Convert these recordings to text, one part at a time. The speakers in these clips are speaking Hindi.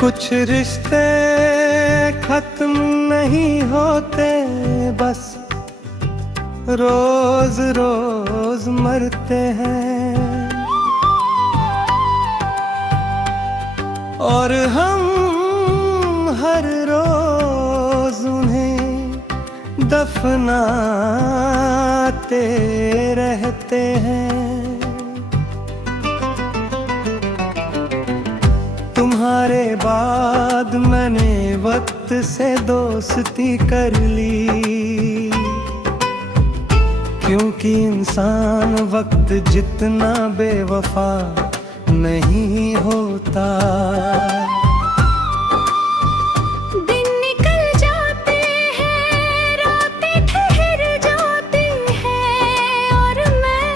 कुछ रिश्ते खत्म नहीं होते, बस रोज रोज मरते हैं। और हम हर रोज उन्हें दफनाते रहते हैं। तुम्हारे बाद मैंने वक्त से दोस्ती कर ली, क्योंकि इंसान वक्त जितना बेवफा नहीं होता। दिन निकल जाते हैं, रातें ठहर जाती हैं, और मैं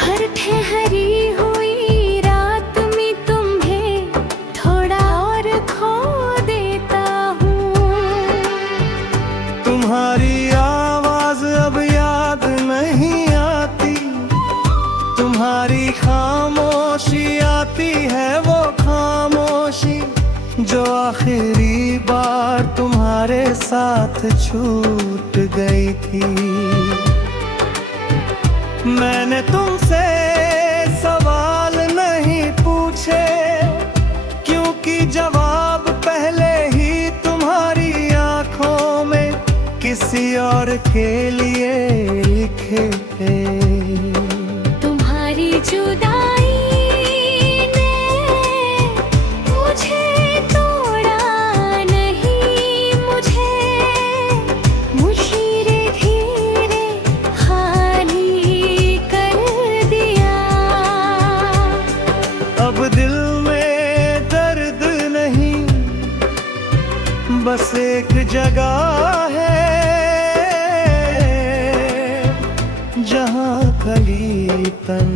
हर ठहरी हुई रात में तुम्हें थोड़ा और खो देता हूँ। तुम्हारी आवाज अब याद नहीं आती, तुम्हारी खामोशी आती है, वो खामोशी जो आखिरी बार तुम्हारे साथ छूट गई थी। मैंने तुमसे सवाल नहीं पूछे, क्योंकि जवाब पहले ही तुम्हारी आंखों में किसी और के लिए लिखे थे। जुदाई ने मुझे तोड़ा नहीं, मुझे धीरे खाली कर दिया। अब दिल में दर्द नहीं, बस एक जगह है जहाँ कली तन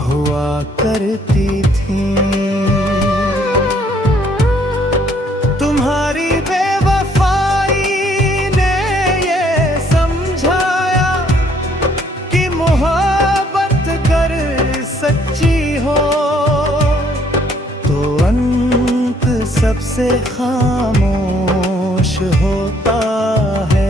हुआ करती थी। तुम्हारी बेवफाई ने ये समझाया कि मोहब्बत कर सच्ची हो तो अंत सबसे खामोश होता है।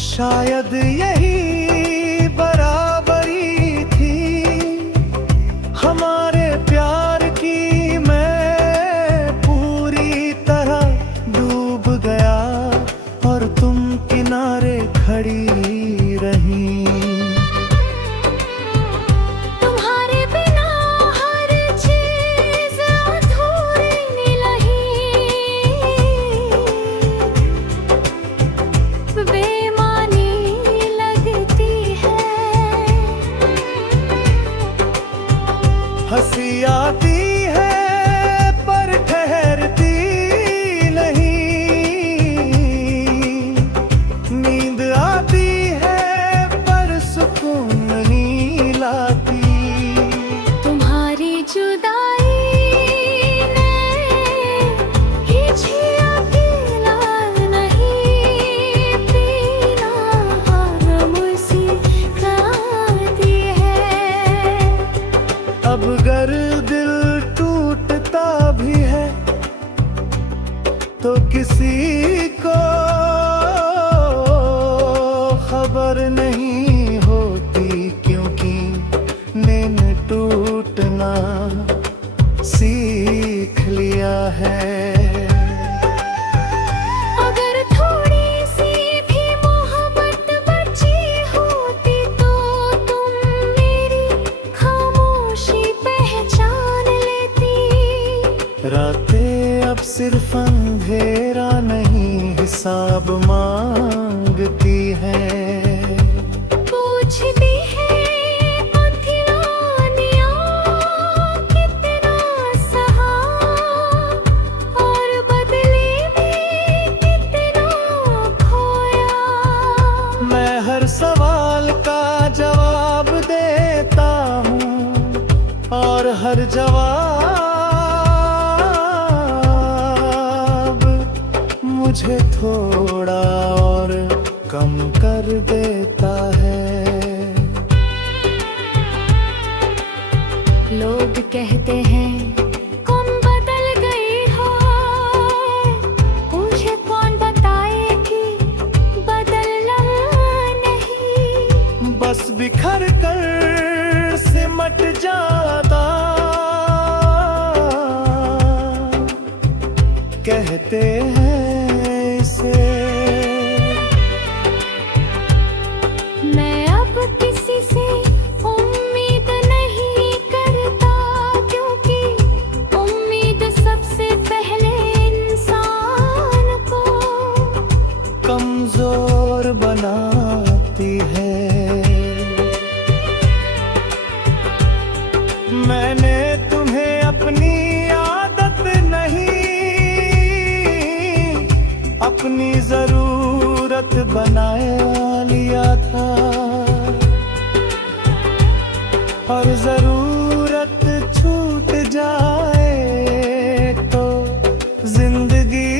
शायद यही बराबरी थी हमारे प्यार की। मैं पूरी तरह डूब गया और तुम किनारे खड़ी रही। तुम्हारे बिना हर चीज अधूरी लगी, हंसी आती है पर ठहरती नहीं, नींद आती है पर सुकून नहीं लाती। तुम्हारी जुदाई ने अकेला नहीं पीना मुस्कुराती है। अब अगर दिल टूटता भी है तो किसी को खबर नहीं होती, क्योंकि मैंने टूटना सीख लिया है। रातें अब सिर्फ अंधेरा नहीं हिसाब मांगती है। पूछती है अथिलानिया कितना सहा, और बदले में कितना खोया। मैं हर सवाल का जवाब देता हूँ और हर जवाब मुझे थोड़ा और कम कर देता है। लोग कहते हैं तुम बदल गई हो, मुझे कौन बताए कि बदलना नहीं। बस बिखर कर सिमट जाता, कहते हैं इसे। मैं अब किसी से उम्मीद नहीं करता, क्योंकि उम्मीद सबसे पहले इंसान को कमजोर बनाती है। मैंने तुम्हें अपनी आदत नहीं, अपनी जरूरत बनाया लिया था। और जरूरत छूट जाए तो जिंदगी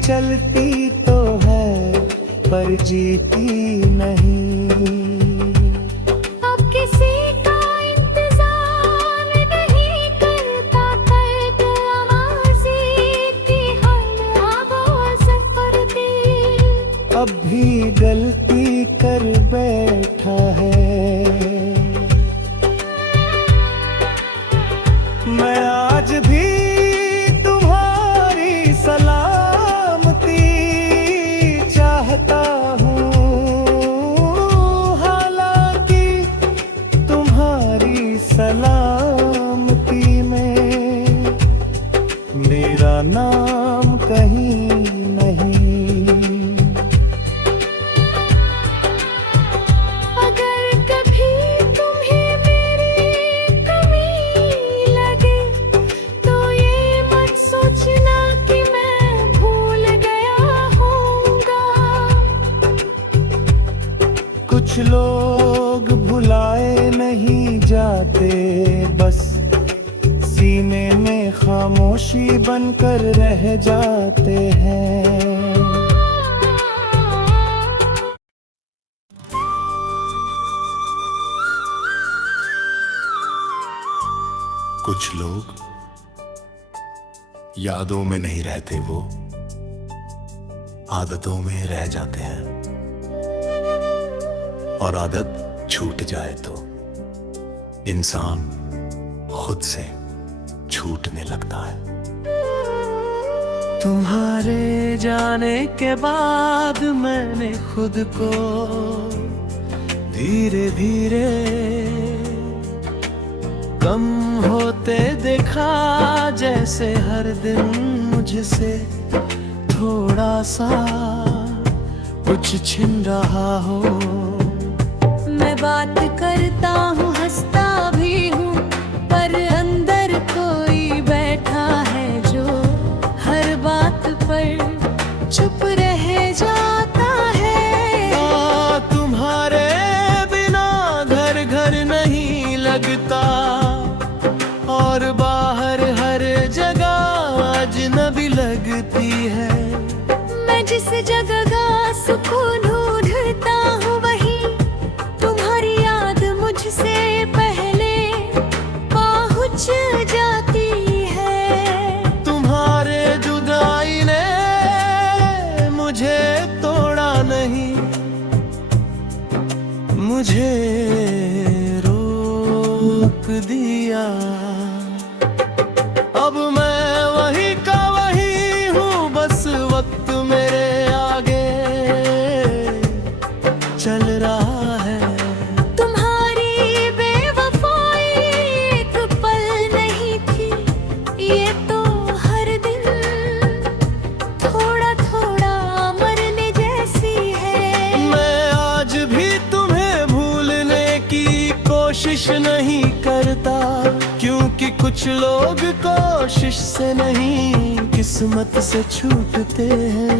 चलती तो है पर जीती नहीं। अब किसी का इंतजार नहीं करता, कल आवाज़ी थी हर आवाज़ पर दिल अब भी गलती कर बैठा है। मैं आज भी तुम्हारी सलामती चाहता हूँ, हालांकि तुम्हारी सलामती में मेरा नाम कहीं नहीं। अगर कभी तुम्हें मेरी कमी लगे तो ये मत सोचना कि मैं भूल गया होऊंगा। कुछ लोग भुलाए नहीं जाते, बस सीने में खामोशी बनकर रह जाते हैं। कुछ लोग यादों में नहीं रहते, वो आदतों में रह जाते हैं। और आदत छूट जाए तो इंसान खुद से छूटने लगता है। तुम्हारे जाने के बाद मैंने खुद को धीरे धीरे कम होते देखा, जैसे हर दिन मुझसे थोड़ा सा कुछ छिन रहा हो। मैं बात करता हूँ, हंसता भी हूँ, पर अंदर कोई बैठा है जो हर बात पर चुप रह जाता है। तुम्हारे बिना घर घर नहीं लगता, और बाहर हर जगह अजनबी लगती है। मैं जिस जगह का सुकून ढूंढता हूँ, वहीं तुम्हारी याद मुझसे पहले पहुँच जाती है। तुम्हारे जुदाई ने मुझे तोड़ा नहीं, मुझे रोक दिया। अब मैं वही का वही हूँ, बस वक्त मेरे आगे चल रहा है। तुम्हारी बेवफाई एक पल नहीं थी, ये तो हर दिन थोड़ा थोड़ा मरने जैसी है। मैं आज भी तुम्हें भूलने की कोशिश नहीं करता, क्योंकि कुछ लोग कोशिश से नहीं किस्मत से छूटते हैं।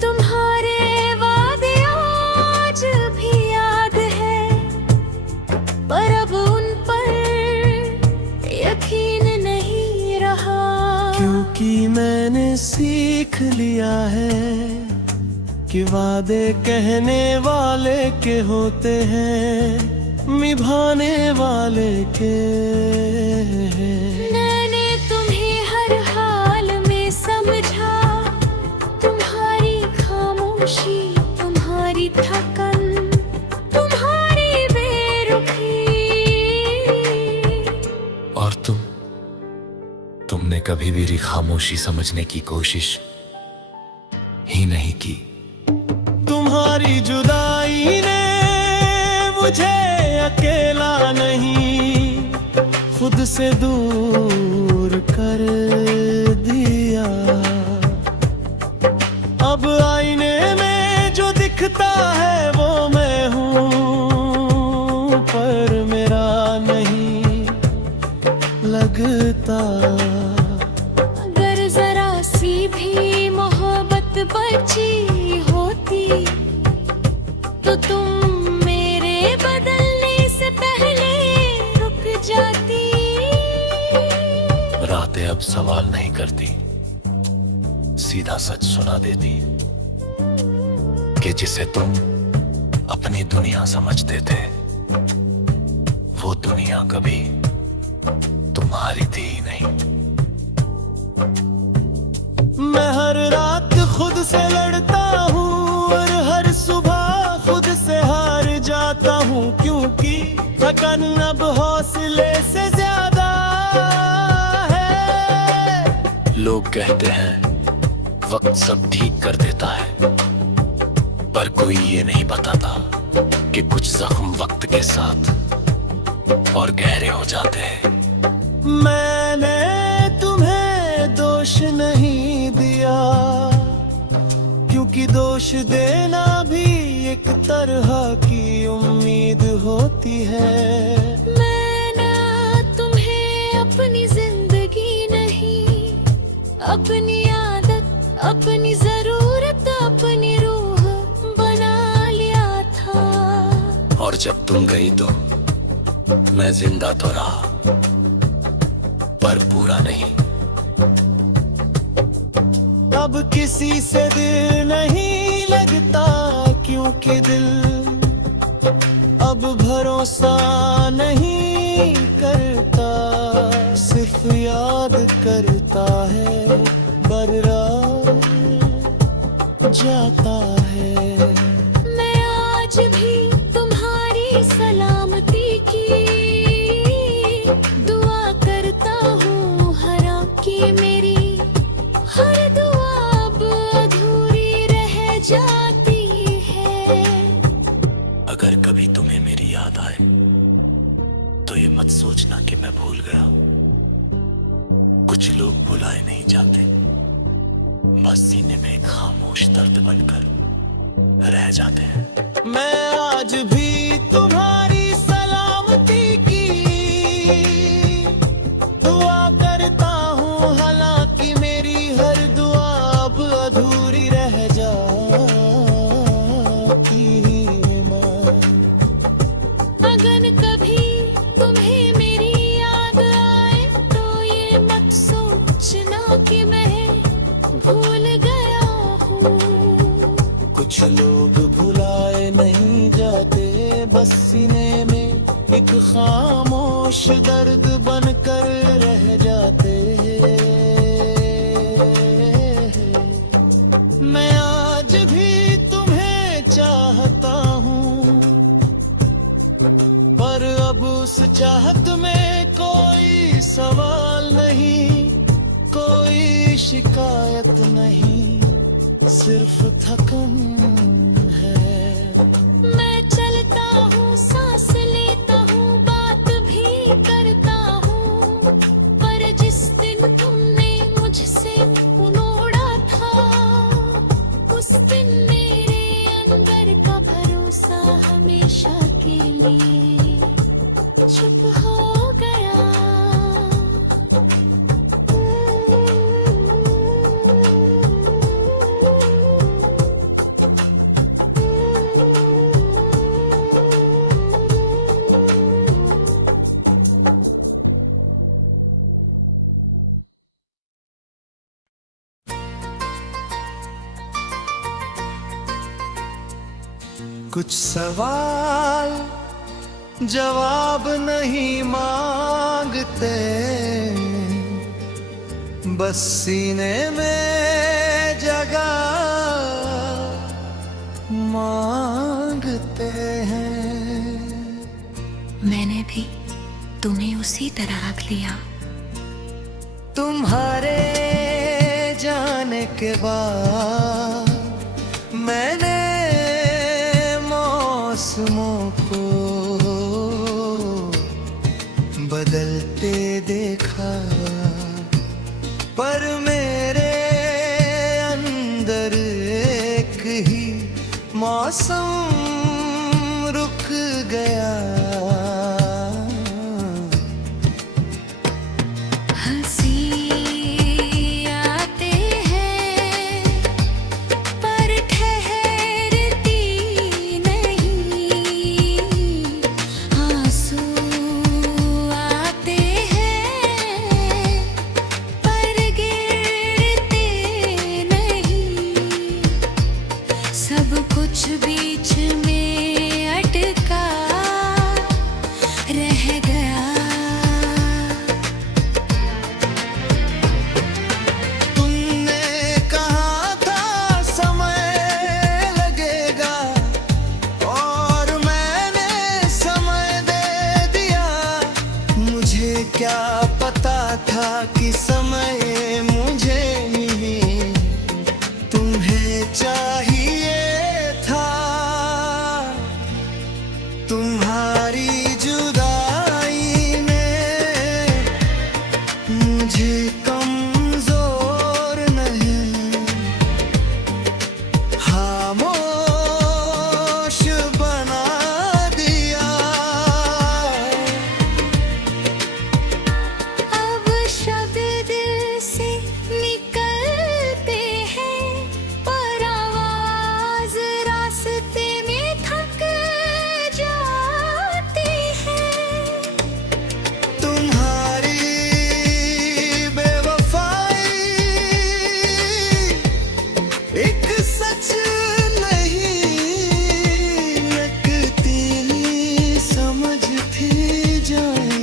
तुम्हारे वादे आज भी याद है, पर मैंने सीख लिया है कि वादे कहने वाले के होते हैं, निभाने वाले के हैं। मैंने तुम्हें हर हाल में समझा, तुम्हारी खामोशी, तुम्हारी थकन, तुम्हारी बेरुखी। और तुमने कभी मेरी खामोशी समझने की कोशिश ही नहीं की। तुम्हारी जुदाई ने मुझे अकेला नहीं, खुद से दूर कर दिया। अब आईने में जो दिखता है वो मैं हूँ, पर मेरा नहीं लगता। अगर जरा सी भी मोहब्बत बची होती तो तुम मेरे बदलने से पहले रुक जाती। रातें अब सवाल नहीं करती, सीधा सच सुना देती कि जिसे तुम अपनी दुनिया समझते थे वो दुनिया कभी तुम्हारी थी ही नहीं। मैं हर रात खुद से लड़ता हूँ और हर सुबह खुद से हार जाता हूँ, क्योंकि थकन अब हौसले से ज्यादा है। लोग कहते हैं वक्त सब ठीक कर देता है, पर कोई ये नहीं बताता कि कुछ जख्म वक्त के साथ और गहरे हो जाते हैं। मैंने तुम्हें दोष नहीं दिया, क्योंकि दोष देना भी एक तरह की उम्मीद होती है। मैंने तुम्हें अपनी जिंदगी नहीं, अपनी आदत, अपनी जरूरत, अपनी रूह बना लिया था। और जब तुम गई तो मैं जिंदा तो रहा, पर पूरा नहीं। अब किसी से दिल नहीं लगता, क्योंकि दिल अब भरोसा नहीं करता, सिर्फ याद करता है, बर्बाद जाता है। मैं आज भी तुम्हारी सलामती की दुआ करता हूँ, हालांकि मेरी हर दुआ अब अधूरी रह जाती है। अगर कभी तुम्हें मेरी याद आए तो ये मत सोचना कि मैं भूल गया। कुछ लोग भुलाए नहीं जाते, बस सीने में एक खामोश दर्द बनकर रह जाते हैं। मैं आज भी तुम्हारी सलामती की दुआ करता हूँ, हालांकि मेरी हर दुआ अब अधूरी रह जाती है। अगर कभी तुम्हें मेरी याद आए तो ये मत सोचना कि मैं भूल गया हूँ। कुछ लोग भुलाए नहीं जाते, बस सीने में एक खामोश दर्द बनकर रह जाते हैं। मैं आज भी तुम्हें चाहता हूँ, पर अब उस चाहत में कोई सवाल नहीं, कोई शिकायत नहीं, सिर्फ थकन है। मैं चलता हूँ, सांस लेता हूँ, बात भी करता हूँ, पर जिस दिन तुमने मुझसे उनोड़ा था, उस दिन मेरे अंदर का भरोसा हमेशा के लिए चुप हो गया। कुछ सवाल जवाब नहीं मांगते, बस सीने में जगह मांगते हैं। मैंने भी तुम्हें उसी तरह रख लिया। तुम्हारे जाने के बाद मैंने मौसमों को बदलते देखा, पर मेरे अंदर एक ही मौसम रुक गया। हंसी आते हैं पर ठहरती नहीं, आंसू आते हैं पर गिरते नहीं, सब कुछ बीच में अटका रह गया। तुमने कहा था समय लगेगा, और मैंने समय दे दिया। मुझे क्या पता था कि समय मुझे नहीं तुम्हें चाहिए था। तुम्हारी जुदाई ने मुझे कमजोर नहीं, खामोश बना दिया। अब शब्द दिल से निकलते हैं, पर आवाज रास्ते में थक जाती है। तुम्हारी बेवफाई एक सच नहीं लगती, समझती जाए।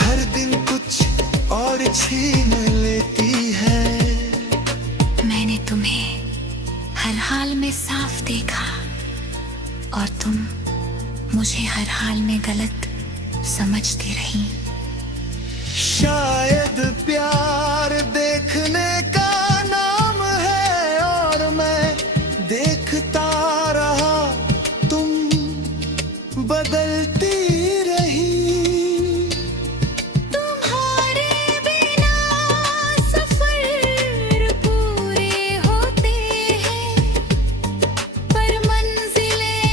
हर दिन कुछ और छीन लेती है। मैंने तुम्हें हर हाल में साफ देखा, और तुम मुझे हर हाल में गलत समझती रही। शायद प्यार देखने का नाम है, और मैं देखता रहा, तुम बदलती रही। तुम्हारे बिना सफर पूरे होते हैं, पर मंजिलें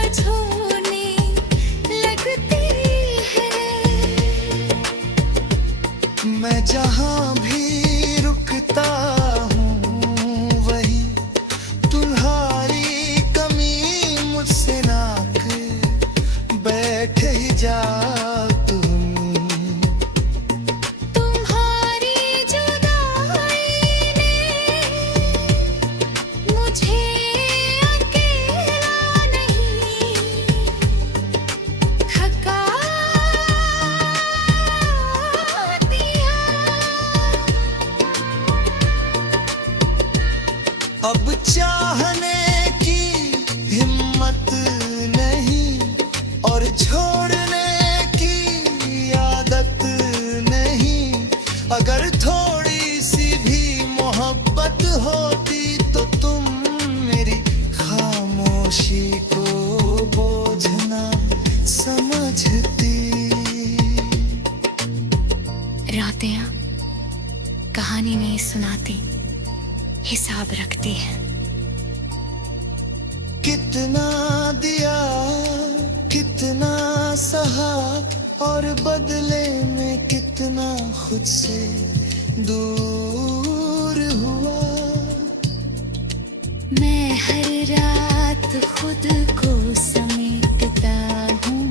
अधूरी लगती है। मैं जहाँ भी रुकता हूँ वही तुम्हारी कमी मुझसे नाक बैठ ही जा। तुम तुम्हारी जुदाई ने मुझे अकेला नहीं थका दिया। अब चाहने की हिम्मत नहीं, और छोड़ने की आदत नहीं। अगर थोड़ी सी भी मोहब्बत होती तो तुम मेरी खामोशी को बोझ ना समझती। रातें कहानी नहीं सुनाती, हिसाब रखती है। कितना दिया कितना सहा, और बदले में कितना खुद से दूर हुआ। मैं हर रात खुद को समेटता हूँ,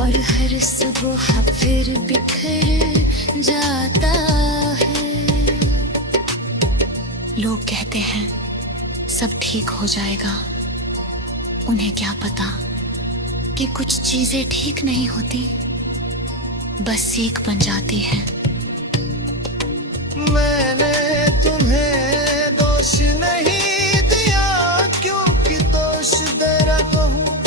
और हर सुबह फिर बिखर जाता है। लोग कहते हैं सब ठीक हो जाएगा। उन्हें क्या पता कि कुछ चीजें ठीक नहीं होती, बस सीख बन जाती है। मैंने तुम्हें दोष नहीं दिया, क्योंकि दोष दे रहा हूँ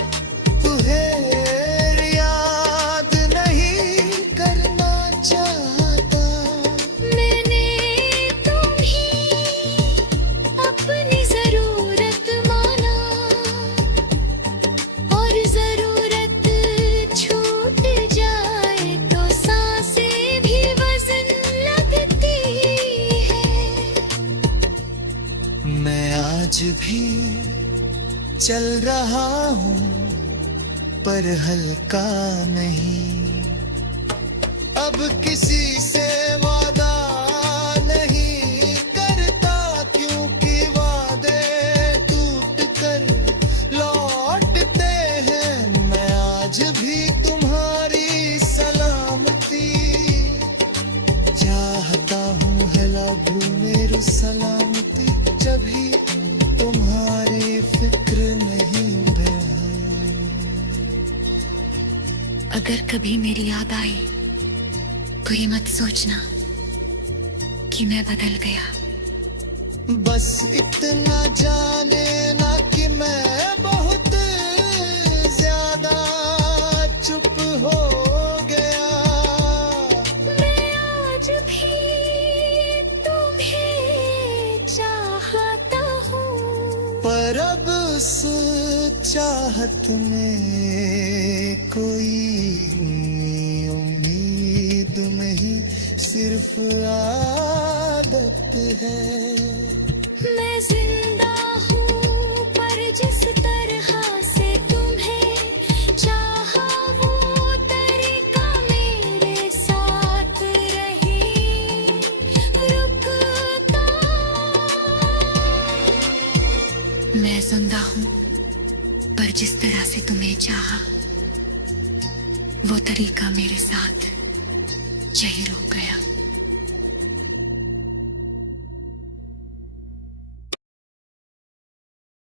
तुम्हें याद नहीं करना चाहता। मैंने तुम्हें अपनी जरूरत माना, और जरूरत छूट जाए तो सांसें भी वजन लगती है। मैं आज भी चल रहा हूँ पर हल्का नहीं, अब किसी से वादा नहीं करता, क्योंकि वादे टूट कर लौटते हैं। मैं आज भी तुम्हारी सलामती चाहता हूँ, है लाभू मेरी सलामती, जब भी तुम्हारी फिक्र नहीं है। अगर कभी मेरी याद आई तो ये मत सोचना कि मैं बदल गया। बस इतना जाने ना कि मैं बहुत ज्यादा चुप हो गया। मैं आज भी तुम्हें चाहता हूँ, पर अब उस चाहत में कोई उम्मीद नहीं, सिर्फ आदत है। मैं जिंदा हूँ पर जिस तरह से तुम्हें चाहा वो तरीका मेरे साथ रही रुकता। मैं जिंदा हूँ पर जिस तरह से तुम्हें चाहा वो तरीका मेरे साथ यही रुक गया।